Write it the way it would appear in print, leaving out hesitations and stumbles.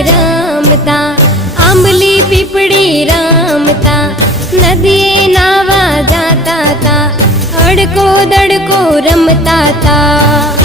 रमता, आंबली पीपड़ी रमता, नदिए नावा जाता था, अड़को दड़को रमता था।